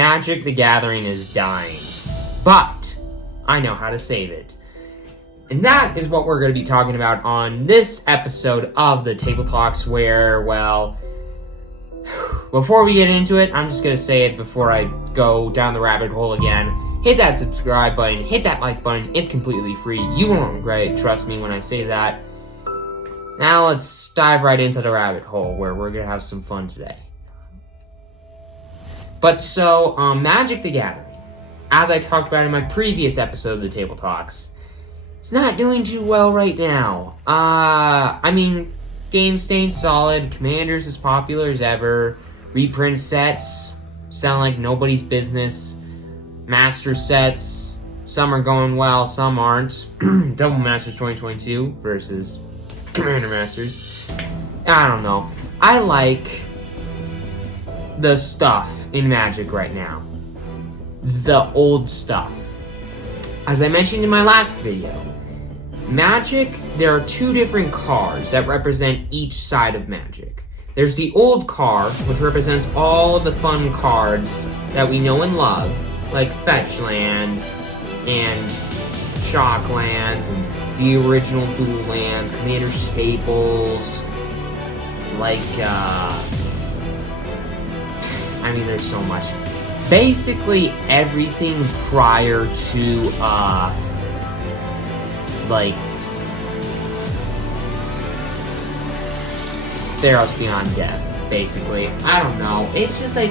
Magic the Gathering is dying. But I know how to save it. And that is what we're going to be talking about on this episode of the Table Talks, where, well, before we get into it, I'm just going to say it before I go down the rabbit hole again. Hit that subscribe button, hit that like button, it's completely free. You won't regret it, trust me when I say that. Now let's dive right into the rabbit hole, where we're going to have some fun today. But so, Magic the Gathering, as I talked about in my previous episode of the Table Talks, it's not doing too well right now. I mean, game's staying solid, Commander's as popular as ever, reprint sets sound like nobody's business, Master sets, some are going well, some aren't. Double Masters 2022 versus Commander Masters. I don't know. I like the stuff in Magic right now. The old stuff. As I mentioned in my last video, Magic, there are two different cards that represent each side of Magic. There's the old card, which represents all of the fun cards that we know and love, like Fetch Lands, and Shock Lands, and the original Dual Lands, Commander Staples, like, I mean, there's so much. Basically, everything prior to, like, Theros Beyond Death, basically. I don't know. It's just like,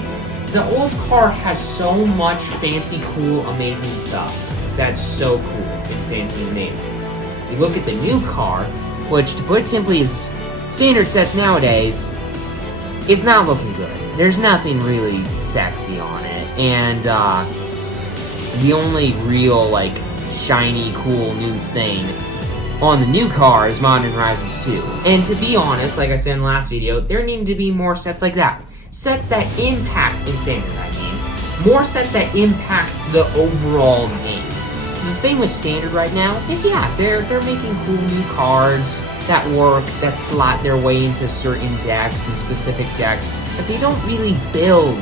the old card has so much fancy, cool, amazing stuff that's so cool and fancy and amazing. You look at the new card, which, to put it simply, is standard sets nowadays, it's not looking good. There's nothing really sexy on it, and the only real, like, shiny, cool new thing on the new card is Modern Horizons 2. And to be honest, like I said in the last video, there need to be more sets like that. Sets that impact, in Standard I mean, more sets that impact the overall game. The thing with Standard right now is, yeah, they're making cool new cards that work, that slot their way into certain decks and specific decks, but they don't really build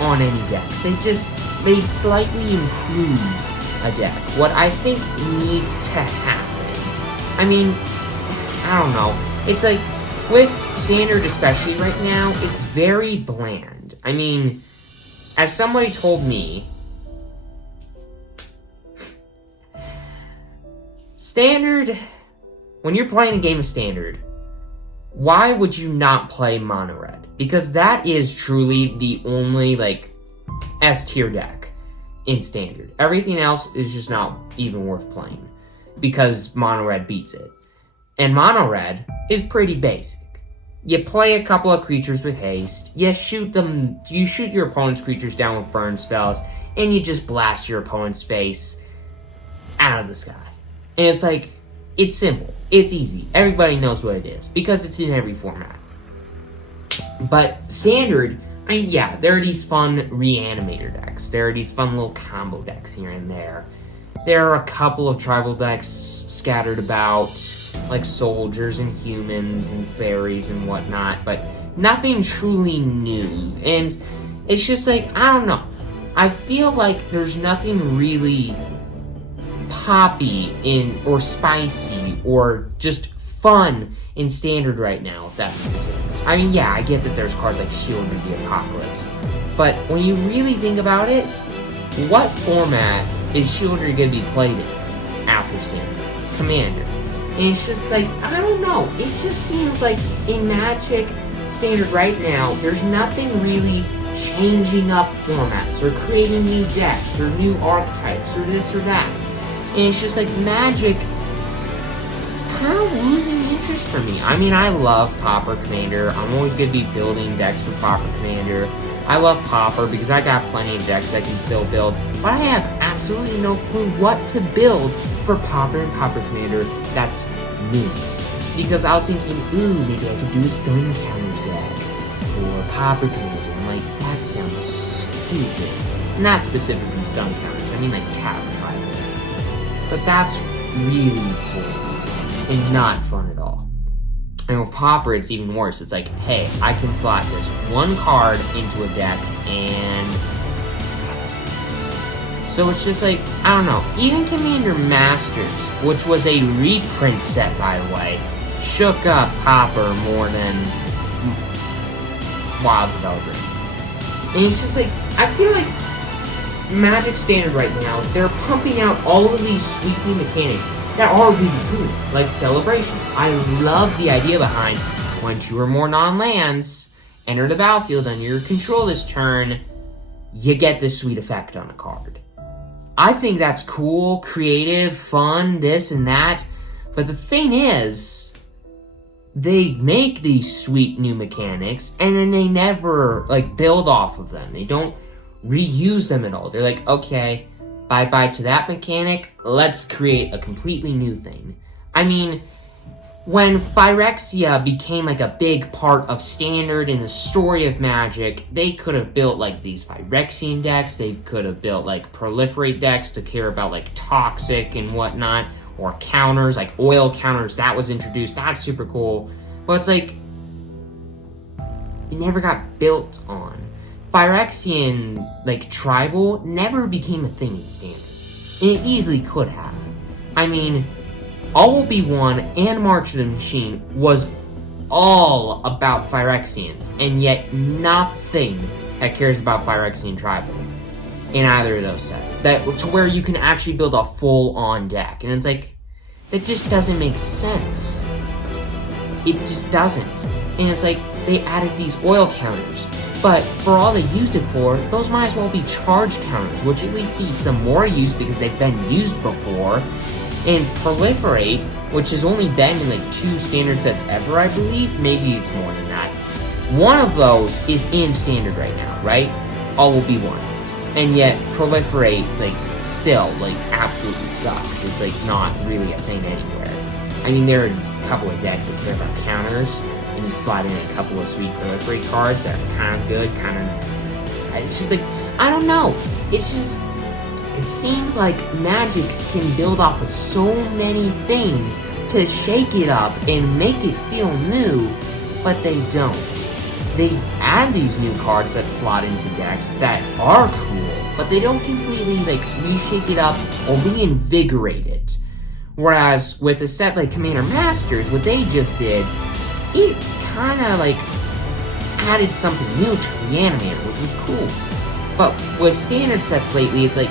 on any decks. They slightly improve a deck. What I think needs to happen, I mean, I don't know, it's like, with Standard especially right now, it's very bland. I mean, as somebody told me, Standard, when you're playing a game of Standard, why would you not play Mono Red? Because that is truly the only, like, S-tier deck in Standard. Everything else is just not even worth playing, because Mono Red beats it. And Mono Red is pretty basic. You play a couple of creatures with haste, you shoot your opponent's creatures down with burn spells, and you just blast your opponent's face out of the sky. And it's like, it's simple, it's easy, everybody knows what it is, because it's in every format. But Standard, I mean, yeah, there are these fun Reanimator decks, there are these fun little combo decks here and there. There are a couple of tribal decks scattered about, like soldiers and humans and fairies and whatnot, but nothing truly new. And it's just like, I don't know. I feel like there's nothing really poppy or spicy or just fun in Standard right now, if that makes sense. I mean, yeah, I get that there's cards like Shield or the Apocalypse, but when you really think about it, what format is Shieldry going to be played in after Standard? Commander. And it's just like, I don't know, it just seems like in Magic Standard right now, there's nothing really changing up formats, or creating new decks, or new archetypes, or this or that. And it's just like, Magic is kind of losing interest for me. I mean, I love Pauper Commander, I'm always going to be building decks for Pauper Commander. I love Pauper because I got plenty of decks I can still build, but I have absolutely no clue what to build for Pauper and Pauper Commander that's new. Because I was thinking, ooh, maybe I could do a Stun Counter deck for Pauper Commander. I'm like, that sounds stupid. Not specifically Stun Counters, I mean like Cap Tribal. But that's really cool and not fun at all. And with Pauper, it's even worse. It's like, hey, I can slot this one card into a deck, and So it's just like, I don't know. Even Commander Masters, which was a reprint set, by the way, shook up Popper more than Wilds of Eldraine. And it's just like, I feel like Magic Standard right now, they're pumping out all of these sweet new mechanics that are really cool, like Celebration. I love the idea behind when 2 or more non-lands enter the battlefield under your control this turn, you get this sweet effect on a card. I think that's cool, creative, fun, this and that, but the thing is, they make these sweet new mechanics, and then they never, like, build off of them. They don't reuse them at all. They're like, okay, bye-bye to that mechanic, let's create a completely new thing. I mean, when Phyrexia became, like, a big part of Standard in the story of Magic, they could have built, like, these Phyrexian decks, they could have built, like, Proliferate decks to care about, like, Toxic and whatnot, or counters, like oil counters, that was introduced, that's super cool. But it's like, it never got built on. Phyrexian, like, Tribal never became a thing in Standard. And it easily could have. I mean, All Will Be One and March of the Machine was all about Phyrexians, and yet nothing that cares about Phyrexian Tribal in either of those sets. That to where you can actually build a full-on deck. And it's like, that just doesn't make sense. It just doesn't. And it's like, they added these oil counters. But for all they used it for, those might as well be charge counters, which at least see some more use because they've been used before. And Proliferate, which has only been in like 2 Standard sets ever, I believe. Maybe it's more than that. One of those is in Standard right now, right? All Will Be One. And yet, Proliferate, like, still, like, absolutely sucks. It's, like, not really a thing anywhere. I mean, there are a couple of decks that care about counters, and you slide in a couple of sweet Proliferate cards that are kind of good, kind of... It's just, like, I don't know. It's just... It seems like Magic can build off of so many things to shake it up and make it feel new, but they don't. They add these new cards that slot into decks that are cool, but they don't completely, like, reshake it up or reinvigorate it. Whereas with a set like Commander Masters, what they just did, it kinda, like, added something new to Reanimator, which was cool. But with Standard sets lately, it's like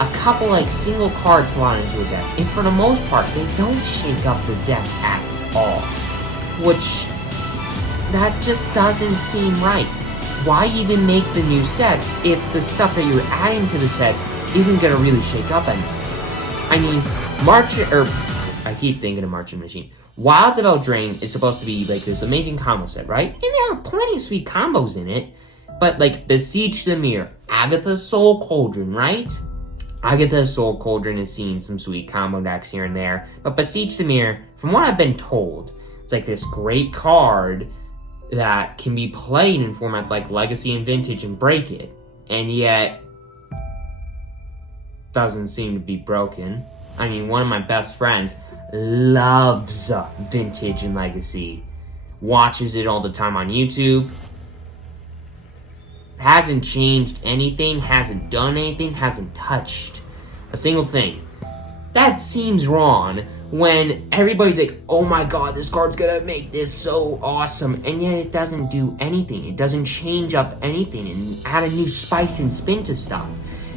a couple, like, single cards slot into a deck, and for the most part, they don't shake up the deck at all. Which... that just doesn't seem right. Why even make the new sets if the stuff that you're adding to the sets isn't gonna really shake up anything? I mean, I keep thinking of March of the Machine. Wilds of Eldraine is supposed to be like this amazing combo set, right? And there are plenty of sweet combos in it. But like Beseech the Mirror, Agatha's Soul Cauldron, right? Agatha's Soul Cauldron has seen some sweet combo decks here and there. But Beseech the Mirror, from what I've been told, it's like this great card that can be played in formats like Legacy and Vintage and Break It, and yet doesn't seem to be broken. I mean, one of my best friends loves Vintage and Legacy, watches it all the time on YouTube, hasn't changed anything, hasn't done anything, hasn't touched a single thing. That seems wrong when everybody's like, oh my god, this card's gonna make this so awesome, and yet it doesn't do anything. It doesn't change up anything and add a new spice and spin to stuff.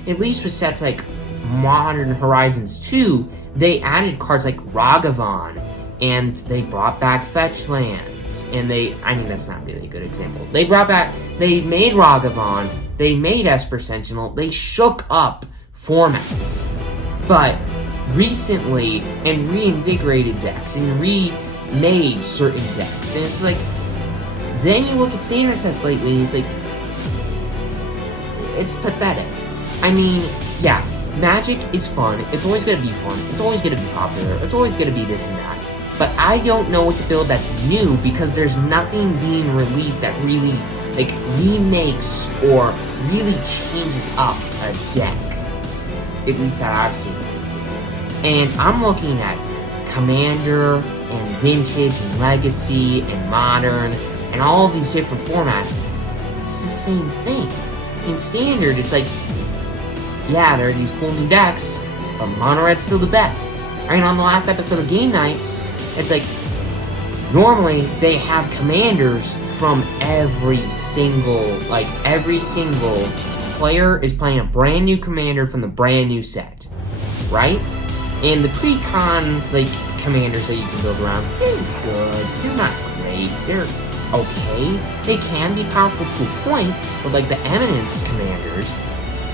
At least with sets like Modern Horizons 2, they added cards like Ragavan, and they brought back Fetch Lands, and I mean, that's not really a good example. They made Ragavan, they made Esper Sentinel, they shook up formats, but recently and reinvigorated decks and remade certain decks, and it's like, then you look at Standard sets lately and it's like, it's pathetic. I mean, yeah, Magic is fun, it's always gonna be fun, it's always gonna be popular, it's always gonna be this and that, but I don't know what to build that's new because there's nothing being released that really, like, remakes or really changes up a deck, at least that I've seen. And I'm looking at Commander, and Vintage, and Legacy, and Modern, and all of these different formats. It's the same thing. In Standard, it's like, yeah, there are these cool new decks, but Mono Red's still the best. Right, on the last episode of Game Nights, it's like, normally they have commanders from every single player is playing a brand new commander from the brand new set, right? And the pre-con, like, commanders that you can build around, they're good, they're not great, they're okay. They can be powerful to a point, but like the Eminence commanders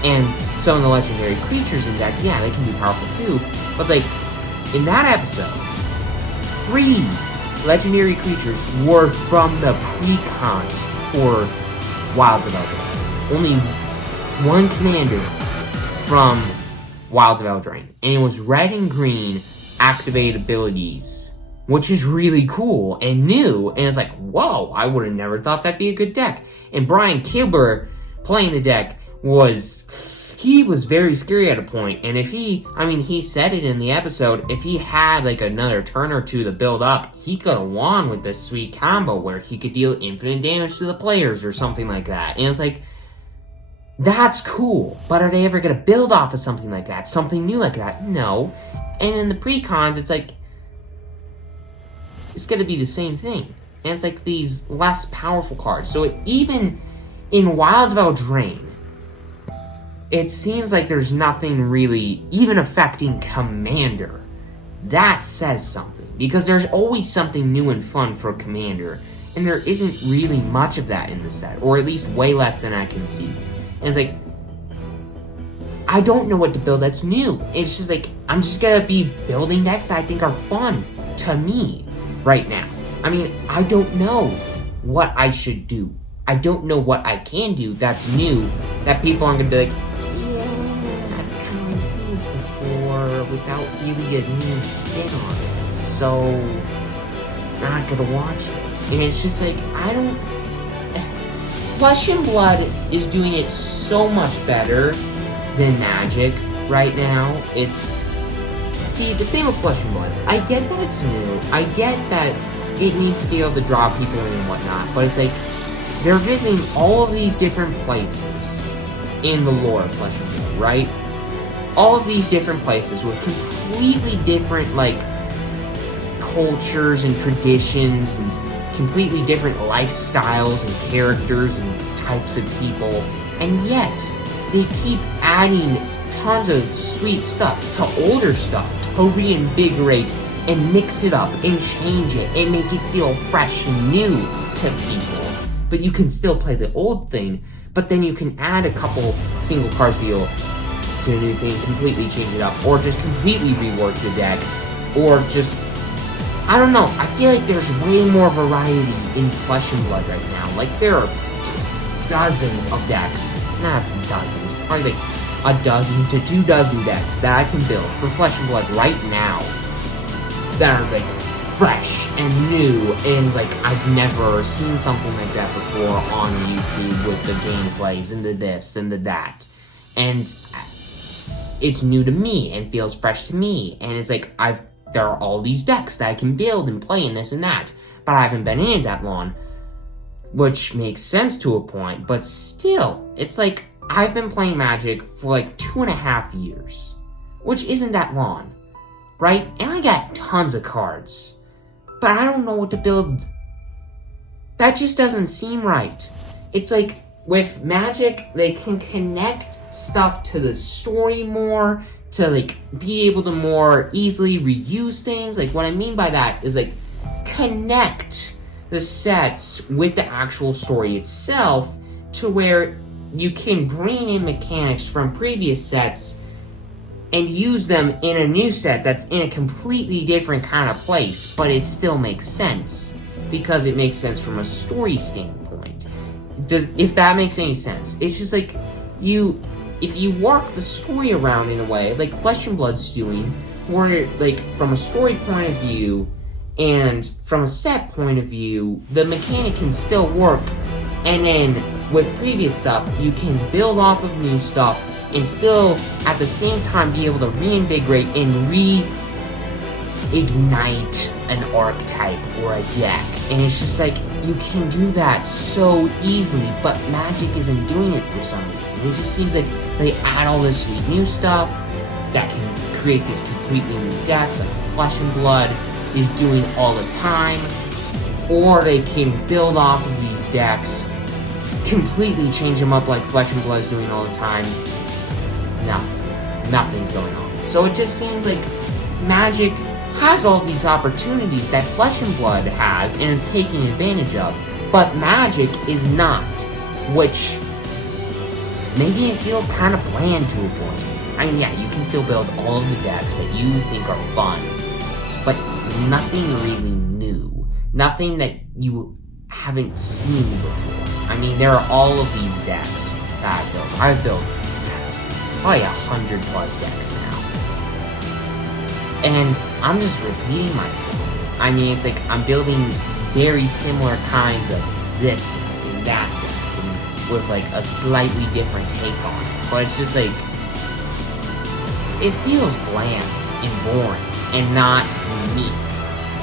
and some of the legendary creatures in decks, yeah, they can be powerful too. But it's like, in that episode, 3 legendary creatures were from the pre-cons for Wilds of Eldraine. Only 1 commander from Wilds of Eldraine. And it was red and green activated abilities, which is really cool and new, and it's like, whoa, I would have never thought that'd be a good deck. And Brian Kilber playing the deck he was very scary at a point, and if he said it in the episode, if he had like another turn or two to build up, he could have won with this sweet combo where he could deal infinite damage to the players or something like that. And it's like, that's cool, but are they ever going to build off of something like that? Something new like that? No. And in the pre-cons, it's like, it's going to be the same thing. And it's like these less powerful cards. So even in Wilds of Eldraine, it seems like there's nothing really even affecting Commander. That says something, because there's always something new and fun for Commander, and there isn't really much of that in the set, or at least way less than I can see. And it's like, I don't know what to build that's new. It's just like, I'm just gonna be building decks that I think are fun to me right now. I mean, I don't know what I should do. I don't know what I can do that's new, that people aren't gonna be like, yeah, I've kind of seen this before without really a new spin on it, so I'm not gonna watch it. And it's just like, I don't... Flesh and Blood is doing it so much better than Magic right now. It's... See, the thing with Flesh and Blood, I get that it's new, I get that it needs to be able to draw people in and whatnot, but it's like, they're visiting all of these different places in the lore of Flesh and Blood, right? All of these different places with completely different, like, cultures and traditions and completely different lifestyles and characters and types of people, and yet they keep adding tons of sweet stuff to older stuff to reinvigorate and mix it up and change it and make it feel fresh and new to people. But you can still play the old thing, but then you can add a couple single card seal to a new thing, completely change it up, or just completely rework the deck, or just, I don't know, I feel like there's way more variety in Flesh and Blood right now. Like, there are dozens of decks, not dozens, probably like a dozen to 2 dozen decks that I can build for Flesh and Blood right now that are like fresh and new, and like I've never seen something like that before on YouTube with the gameplays and the this and the that, and it's new to me and feels fresh to me. And it's like, there are all these decks that I can build and play and this and that, but I haven't been in it that long, which makes sense to a point, but still, it's like, I've been playing Magic for like 2.5 years, which isn't that long, right? And I got tons of cards, but I don't know what to build. That just doesn't seem right. It's like, with Magic, they can connect stuff to the story more, to like be able to more easily reuse things. Like, what I mean by that is like, connect the sets with the actual story itself to where you can bring in mechanics from previous sets and use them in a new set that's in a completely different kind of place, but it still makes sense because it makes sense from a story standpoint. If that makes any sense. It's just like, if you work the story around in a way, like Flesh and Blood's doing, where like from a story point of view and from a set point of view, the mechanic can still work, and then with previous stuff, you can build off of new stuff and still at the same time be able to reinvigorate and reignite an archetype or a deck. And it's just like, you can do that so easily, but Magic isn't doing it for some reason. It just seems like they add all this sweet new stuff that can create these completely new decks like Flesh and Blood is doing all the time, or they can build off of these decks, completely change them up like Flesh and Blood is doing all the time. No, nothing's going on. So it just seems like Magic has all these opportunities that Flesh and Blood has and is taking advantage of, but Magic is not, which is making it feel kind of bland to a point. I mean, yeah, you can still build all of the decks that you think are fun, but nothing really new. Nothing that you haven't seen before. I mean, there are all of these decks that I've built. I've built probably 100 plus decks now. And I'm just repeating myself. I mean, it's like I'm building very similar kinds of this deck and that deck, and with like a slightly different take on it. But it's just like, it feels bland and boring and not unique.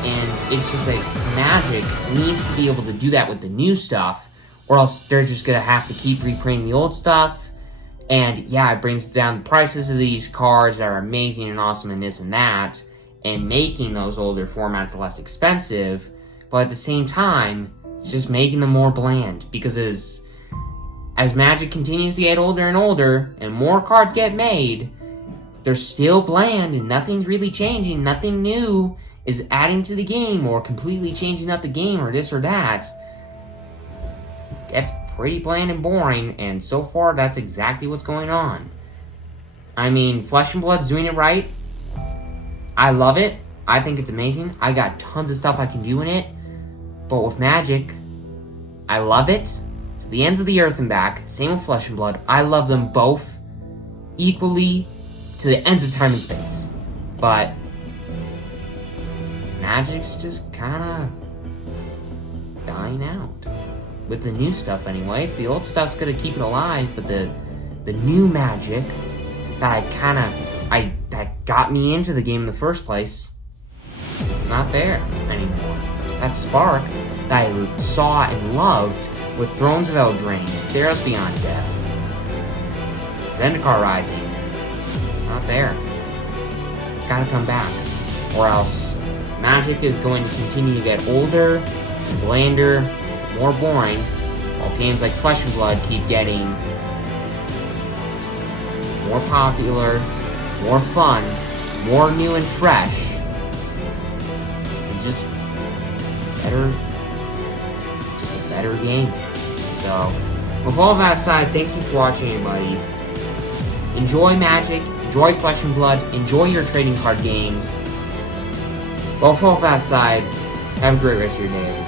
And it's just like, Magic needs to be able to do that with the new stuff, or else they're just gonna have to keep reprinting the old stuff. And yeah, it brings down the prices of these cards that are amazing and awesome and this and that, and making those older formats less expensive, but at the same time, it's just making them more bland, because as Magic continues to get older and older, and more cards get made, they're still bland, and nothing's really changing, nothing new is adding to the game, or completely changing up the game, or this or that. It's pretty bland and boring, and so far, that's exactly what's going on. I mean, Flesh and Blood's doing it right. I love it. I think it's amazing. I got tons of stuff I can do in it. But with Magic, I love it to the ends of the earth and back. Same with Flesh and Blood. I love them both equally to the ends of time and space. But Magic's just kind of dying out. With the new stuff anyways. The old stuff's gonna keep it alive, but the new Magic that got me into the game in the first place, not there anymore. That spark that I saw and loved with Thrones of Eldraine, Theros Beyond Death, Zendikar Rising, it's not there. It's gotta come back, or else Magic is going to continue to get older and blander, more boring, while games like Flesh and Blood keep getting more popular, more fun, more new and fresh, and just a better game. So, with all that aside, thank you for watching, everybody. Enjoy Magic, enjoy Flesh and Blood, enjoy your trading card games. Well, with all that aside, have a great rest of your day, everybody.